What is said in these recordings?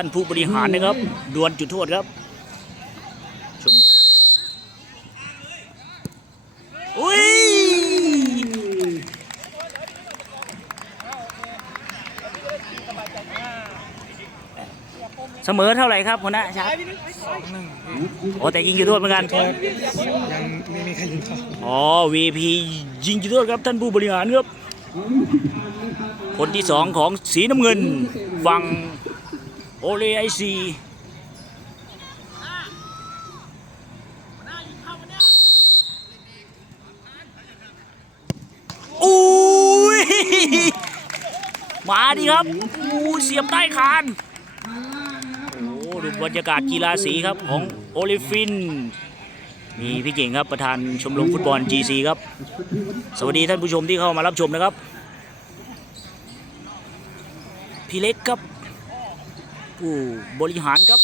ท่านผู้บริหารนะครับดวลจุดโทษครับชมอุ้ยเสมอเท่าไหร่ครับหัวหน้าชาร์ปสองหนึ่งโอ้แต่ยิงจุดโทษเหมือนกันยังไม่มีใครยิงเข้าอ๋อ VP ยิงจุดโทษครับท่านผู้บริหารครับคนที่สองของสีน้ำเงินฝั่ง โอเลไอซีอุ้ย มาดิครับอู้เสียบใต้คาน โอ้ดูบรรยากาศกีฬาสีครับของโอลิฟิน มีพี่เก่งครับประธานชมรมฟุตบอล GC ครับ สวัสดีท่านผู้ชมที่เข้ามารับชมนะครับ พี่เล็กครับ ผู้บริหารครับ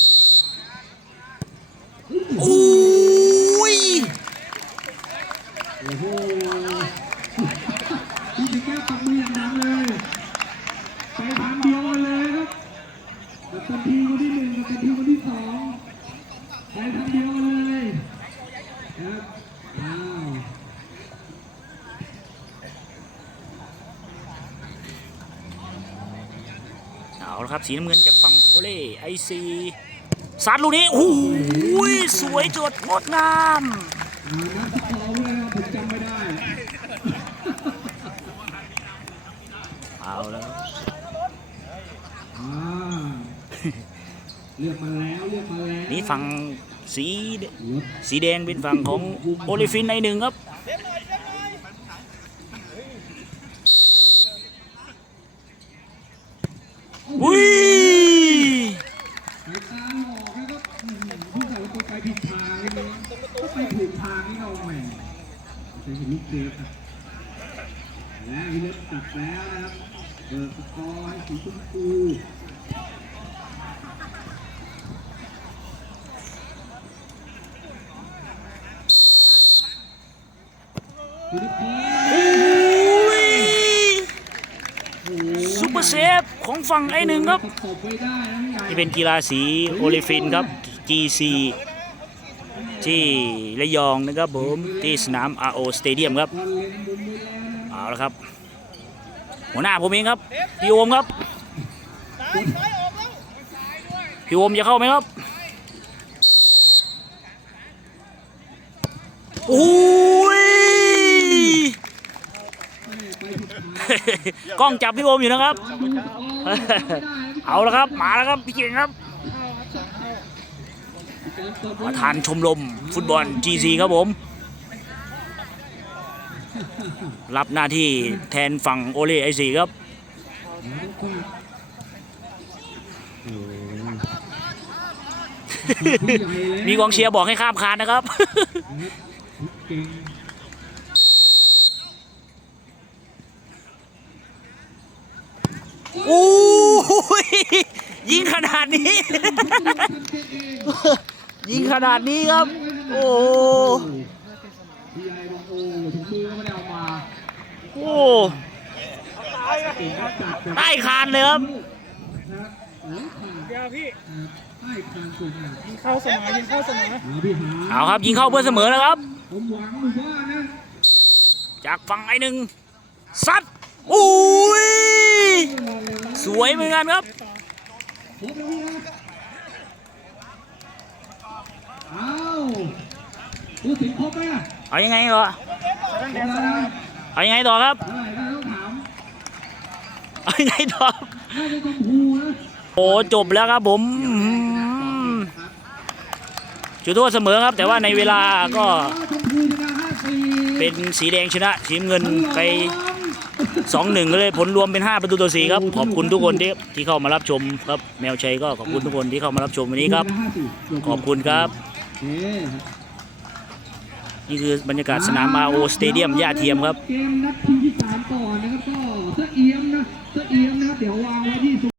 อุ้ยโอ้โหพี่ถึงแก้ปักมืออย่างดังเลยไปทางเดียวกันเลยครับกับตันทีคนที่หนึ่งกับตันทีคนที่สองไปทางเดียวกันเลยครับอ้าว เอาละครับ สีน้ำเงินจากฝั่งโอเล่ไอซีซัดลูกนี้โอ้ยสวยจดงดงามมานับสกอร์เลยนะครับผมจำไม่ได้เอาแล้วอ่าเรียกมาแล้วเรียกมาแล้วนี่ฝั่งสีรถสีแดงเป็นฝั่งของโอลิฟินในหนึ่งครับ อุ้ยตาหลอกนะครับผู้สาวตัวไปผิดทางเลยไปถูกทางนี่เราแหม่ใช้เห็นลูกเซฟครับและวิลเลฟตัดแล้วนะครับเปิดสกอร์ให้สีชมพูฟิลิปปินส์ อุ้ย โอ้โห ซุป เซฟของฝั่งไอหนึ่งครับ นี่เป็นกีฬาสีโอลิฟินครับ GC ที่ระยองนะครับผมที่สนาม RO Stadium ครับบอลเล็งมุมไว้แล้วนะเอาละครับ หัวหน้าผมเองครับ พี่โอมครับ พี่โอมจะเข้าไหมครับอุ้ย แม่ไปผิดทาง กล้องจับพี่โอมอยู่นะครับ เอาละครับ มาแล้วครับพี่เก่งครับประธานชมรมฟุตบอล GC ครับผม รับหน้าที่แทนฝั่งโอเล่ไอซีครับมีกองเชียร์บอกให้ข้ามคานนะครับ เก่ง อู้ยยิงขนาดนี้ ยิงขนาดนี้ครับ โอ้โหพี่ใหญ่บอกโอ้ถุงมือก็ไม่ได้เอามาโอ้เก่งก็จัดแบบใต้คานเลยครับนะหลังคานเดี๋ยวพี่ใต้คานสูงอะยิงเข้าเสมอยิงเข้าเสมอเอาพี่หาเอาครับยิงเข้าเพื่อเสมอนะครับผมหวังอยู่ว่านะจากฝั่งไอหนึ่งซัด อุ้ยสวยเหมือนกันครับครบแล้วพี่นะเอาพูดถึงครบไหมอะเอายังไงต่อครบแล้วนะเอายังไงต่อครับเท่าไหร่นะต้องถามเอายังไงต่อน่าจะชมพูนะโอ้จบแล้วครับผมอืมจุดโทษเสมอครับ แต่ว่าในเวลาก็ชมพูชนะห้าสี่เป็นสีแดงชนะสีน้ำเงินไป สองหนึ่งก็เลยผลรวมเป็น 5 ประตูต่อ4ครับ ขอบคุณทุกคนที่ที่เข้ามารับชมครับ แมวชัยก็ขอบคุณทุกคนที่เข้ามารับชมวันนี้ครับ ขอบคุณครับ นี่คือบรรยากาศสนามมาโอสเตเดียมย่าเทียมครับ เกมนัดที่ที่สามก่อนนะครับก็เสเอียมนะเสเอียมนะเดี๋ยววางไว้ที่